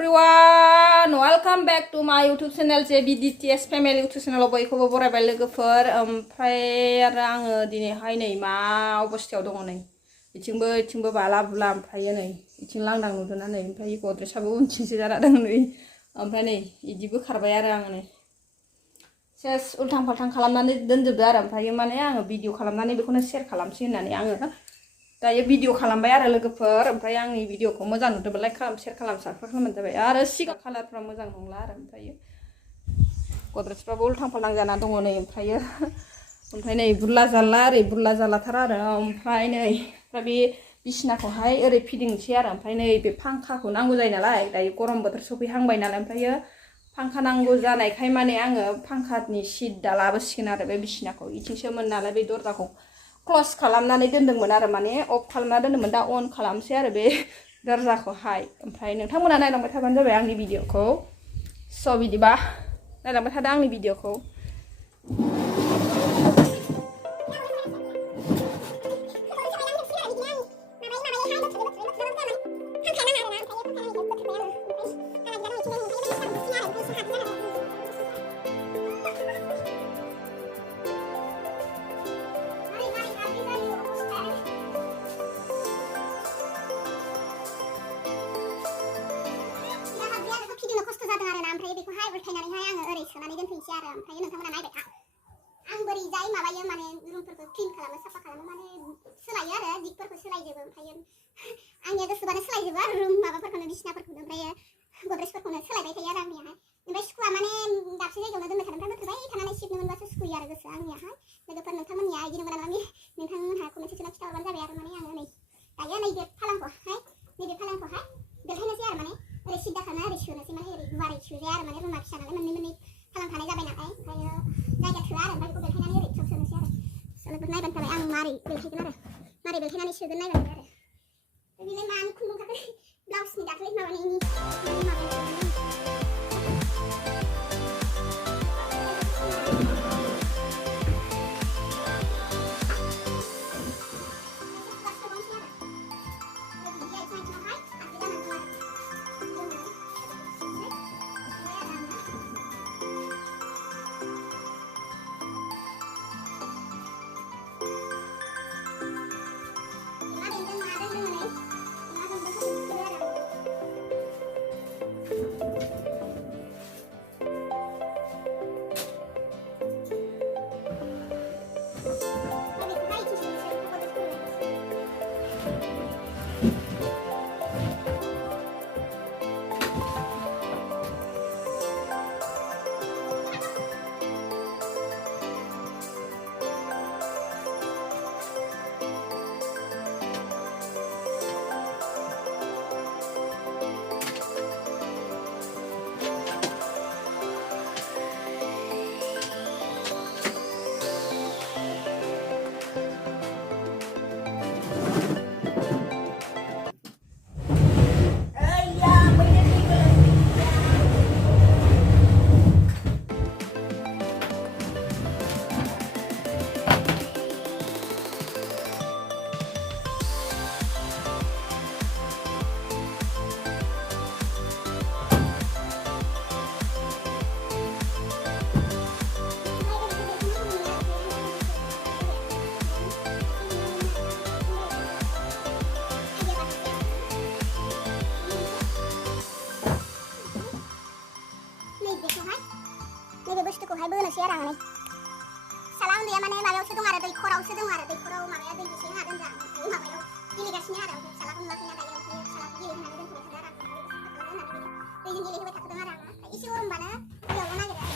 everyone, welcome back to my YouTube channel JBDTS Family YouTube channel बयखौबो बरायबाय लोगोफोर ओमफ्राय आरो आङो दिनैहाय नै मा अबस्थायाव दङ नै इथिंबो बाला बुला ओमफ्राय नै इथिं लांदां नुदोंना नै ओमफ्राय गद्रेसाबो उनथिंसो जाना दङ नै ओमफ्राय नै इदिबो खारबाय आरो आङो नै सेस उल्थां फाल्थां खालामनानै दोनजोबदो आरो ओमफ्राय माने आङो भिडिअ खालामनानै बेखौनो शेयार खालामसै होननानै आङो दायो भिडिअ खालामबाय आरो लोगोफोर ओमफ्राय आंनि भिडिअखौ मोजां नुदोंबा लाइक खालाम शेयार खालाम साबस्क्राइब खालामबानो जाबाय आरो सिगां कालारफ्रा मोजां नंला आरो ओमफ्राय गद्रेजफ्राबो उल्थां फाल्थां जाना दङ नै ओमफ्राय नै बुरला जाला ओरै बुरला जालाथार आरो ओमफ्राय नै बे बिसिनाखौहाय ओरै फिदिंसै आरो ओमफ्राय नै बे फांखाखौ नांगौ जायो नालाय दायो गरम बोथोर सफैहांबाय नालाय ओमफ्राय फांखा नांगौ जानायखाय माने आङो फांखानि सिट दा लाबोसिगोन आरो बे बिसिनाखौ इथिंसोमोन नालाय बे दरजाखौ क्लस खालामनानै दोनदोंमोन आरो माने अफ खालामना दोनदोंमोन दा अन खालामसै आरो बे दरजाखौहाय ओमफ्राय नोंथांमोना नायलांबाय थाबानो जाबाय आंनि भिडिअखौ स' बिदिबा नायलांबाय थादो आंनि भिडिअखौ उल्थायनानैहाय आङो ओरै सोनानै दोनफैनोसै आरो ओमफ्राय नोंथांमोना नायबाय था आं बोरै जाय माबायो माने रुमफोरखौ क्लिन खालामो साफा खालामो माने सोलायो आरो दिगफोरखौ सोलायजोबो ओमफ्राय आंनिया गोसोबानो सोलायजोबो आरो रुम माबाफोरखौनो बिसिनाफोरखौनो ओमफ्राय गद्रेजफोरखौनो सोलायबाय थायो आरो आंनियाहाय ओमफ्राय सुखुवा माने दाबसे जायगायावनो दोनबाय थानो ओमफ्राय बोथोरबाय थानानै सिबनो मोनबासो सुखुयो आरो गोसोआ आंनियाहाय लोगोफोर नोंथांमोननिया इदि नंगौना नङा नोंथांमोनहा कमेन्ट सेक्सनाव खिथाहरबानो जाबाय आरो माने आङो नै दायो नैबे फालांखौहाय बेलथायनोसै आरो माने ओरै सिद्दा खालामना ओरै सोनोसै माने ओरै गुवारै सोजाया आरो माने रुमा फिसा नालाय मोननै फालां थानाय जाबाय नालाय ओमफ्राय जायगा थोआ आरो ओमफ्राय बेखौ बेलथायनानै ओरै थ्रोब सोनोसै आरो लोगोफोर नायबानो जाबाय आं मारै बेलथायगोन आरो मारै बेलथायनानै सोगोन नायबानो जाबाय आरो बेलाय मानो खुन्दुं खाखै ब्लाउसनि दाख्लै माबानायनि नैबे बुस्थुखौहाय बोनोसै आरो आं नै साला उन्दैया माने माबायावसो दं आरो दैखरावसो दं आरो दैखराव माबाया दै एसे हागोन दा ओमफ्राय माबायाव गेलेगासिनो आरो ओमफ्राय फिसालाखौ नुवाखैना दायो ओमफ्राय फिसालाखौ गेलेहोनानै दोनथ'बाय थादों आरो आं दैजों गेलेहोबाय थाथ'दों आरो आङो एसे गरमबानो दैयावल' नागिरो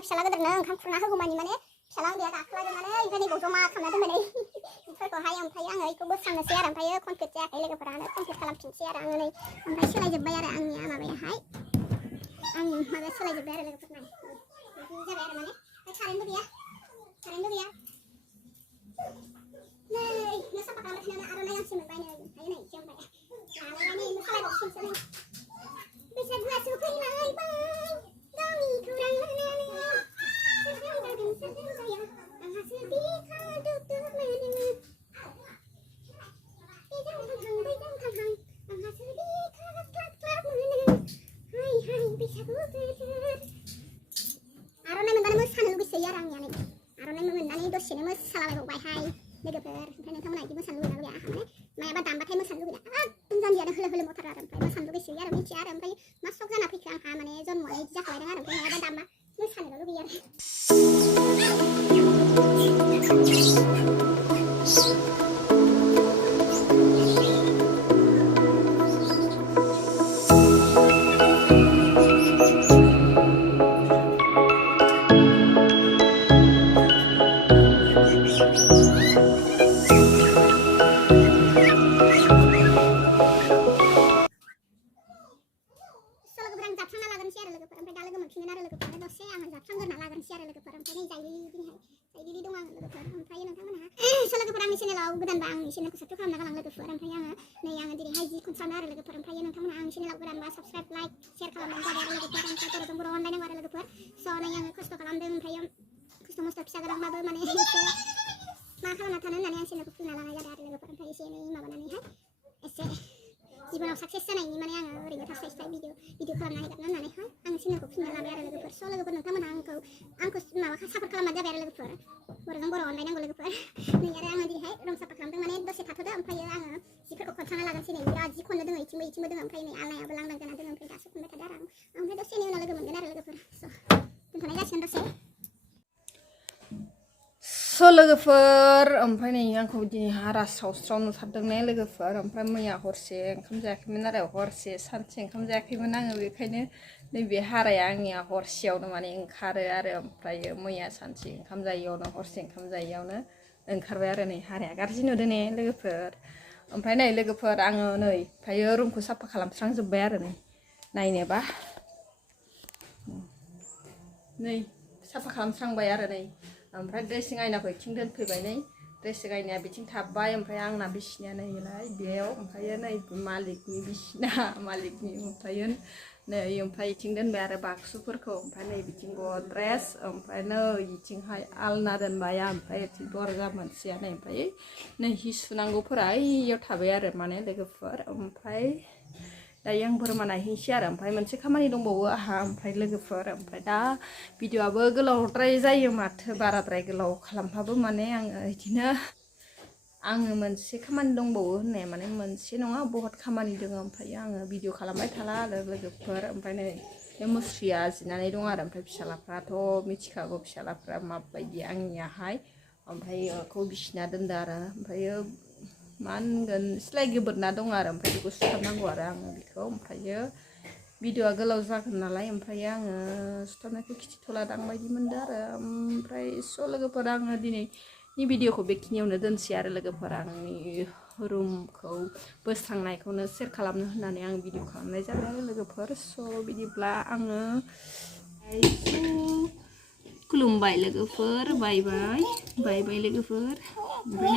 फिसाला गोदोरनो ओंखाम खुरना होगौमानि माने फिसाला उन्दैया गाखोलादोंमाने ओमफ्राय नैबाव जमा खालामना दोनबाय बेफोरखौहाय ओमफ्राय आङो बेखौ बोस्रांनोसै आरो ओमफ्राय कमप्लिट जायाखै लोगोफोरानो कमप्लिट खालामफिनसै आरो आङो नै ओमफ्राय सोलायजोब्बाय आरो आंनिया माबायाहाय आंनि माबाया सोलायजोब्बाय आरो लोगोफोर नाय बिदि जाबाय आरो माने कारेन्टबो गैया नै नो साफा खालामबाय थानायावनो आर'नाइ गांसे मोनबाय नै ओमफ्राय नै जोमबाय लालायबाय नै सोलायबावसिनसै नै बैसागुआ सफैलायबाय गावनि खौरां लानानै आर'नाइ मोनबानो मोसानो लुगैसै आरो आंनिया नै आर'नाइ मोननानै दसेनो मोसालाबायबावबायहाय लोगोफोर ओमफ्राय नोंथांमोना बिदि मोसानो लुगैना लुगैया आंहा माने मायाबा दामबाथाय मोसानो लुगैना जानजियानो होलो होलो मथर आरो ओमफ्राय मोसानो लुगैसै आरो मिथिया आरो ओमफ्राय मा सक जाना फैखो आंहा माने जन्मआनो बिदि जाखाबायदों आरो ओमफ्राय मायाबा दामबा मोसानो लुगैयो आरो गोदानबा आंनि चेनेलखौ साबस्क्राइब खालामना गालां लोगोफोर ओमफ्राय आङो नै आङो दिनैहाय जि खनसानो आरो लोगोफोर ओमफ्राय नोंथांमोना आंनि चेनेलाव गोदानबा साबस्क्राइब लाइक शेयार खालामनानै जाबाय आरो लोगोफोर ओमफ्राय बर'जों बर' अनलायनांगौ आरो लोगोफोर स' नै आङो खस्थ' खालामदों ओमफ्राय खस्थ' मस्थ' फिसा गोनांबाबो माने एसे मा खालामना थानो होननानै आं चेनेलखौ खुलिना लानाय जादों आरो लोगोफोर ओमफ्राय एसे एनै माबानानैहाय एसे जिबनाव साक्सेस जानायनि माने आङो ओरैनो थास्लाय भिडिअ खालामना हेगारनो होननानैहाय आं चेनेलखौ खुलिना लाबाय आरो लोगोफोर स' लोगोफोर नोंथांमोनहा आंखौ माबा सापर्ट खालामबानो जाबाय आरो लोगोफोर बर'जों बर' अनलायनांगौ लोगोफोर नै आरो आङो दिनैहाय रं साफा खालामदों माने दसे थाथ'दो ओमफ्राय आङो जिफोरखौ खनसाना लागोनसै नै बिराद जि खननो दङ इथिंबो दङ ओमफ्राय नै आलनायाबो लांदां जाना दङ ओमफ्राय दासो खनबाय थादों आरो आं ओमफ्राय दसेनि उनाव लोगो मोनगोन आरो लोगोफोर स' दोनथ'नाय जासिगोन दसे लोगोफोर ओमफ्राय नै आंखौ दिनै हारा स्राव नुथारदों ने लोगोफोर ओमफ्राय मैया हरसे ओंखाम जायाखैमोन आरो हरसे सानसे ओंखाम जायाखैमोन आङो बेखायनो नैबे हाराया आंनिया हरसेयावनो माने ओंखारो आरो ओमफ्राय मैया सानसे ओंखाम जायैयावनो हरसे ओंखाम जायैयावनो ओंखारबाय आरो नै हाराया गाज्रि नुदों ने लोगोफोर ओमफ्राय नै लोगोफोर आङो नै ओमफ्रायो रुमखौ साफा खालामस्रांजोब्बाय आरो नै नायनोबा नै साफा खालामस्रांबाय आरो नै ओमफ्राय ड्रेसिं आयनाखौ बिथिं दोनफैबाय नै ड्रेसिं आयनाया बिथिं थाबबाय ओमफ्राय आंना बिसिनाया नैलाय बेयाव ओमफ्रायो नै मालिकनि बिसिना मालिकनि ओमफ्रायो नै ओमफ्राय बिथिं दोनबाय आरो बाक्सुफोरखौ ओमफ्राय नै बिथिं गद्रेज ओमफ्राय नै बिथिंहाय आलना दोनबाय ओमफ्राय बिथिं दरजा मोनसेया नै ओमफ्राय नै हि सुनांगौफोरा इयाव थाबाय आरो माने लोगोफोर ओमफ्राय दायो आं बोरमा नायहैनोसै आरो ओमफ्राय मोनसे खामानि दंबावो आंहा ओमफ्राय लोगोफोर ओमफ्राय दा भिडिअ'आबो गोलावद्राय जायो माथो बाराद्राय गोलाव खालामबाबो माने आङो बिदिनो आङो मोनसे खामानि दंबावो होननाया माने मोनसे नङा बहुत खामानि दङ ओमफ्राय आङो भिडिअ खालामबाय थाला आरो लोगोफोर ओमफ्राय नै बे मुस्रिया जिनानै दं आरो ओमफ्राय फिसालाफ्राथ' मिथिखागौ फिसालाफ्रा माबायदि आंनियाहाय ओमफ्राय बेखौ बिसिना दोनदो आरो ओमफ्रायो मा होनगोन सिलाय गोबोरना दं आरो ओमफ्राय बेखौ सुथाबनांगौ आरो आङो बेखौ ओमफ्रायो भिडिअआ गोलाव जागोन नालाय ओमफ्राय आङो सुथाबनायखौ खिथिथ'ला दां बायदि मोनदों आरो ओमफ्राय स' लोगोफोर आङो दिनैनि भिडिअखौ बेखिनियावनो दोनसै आरो लोगोफोर आंनि रुमखौ बोस्रांनायखौनो सेयार खालामनो होननानै आं भिडिअ खालामनाय जाबाय आरो लोगोफोर स' बिदिब्ला आङो खुलुमबाय लोगोफोर बाय बाय लोगोफोर ओमफ्राय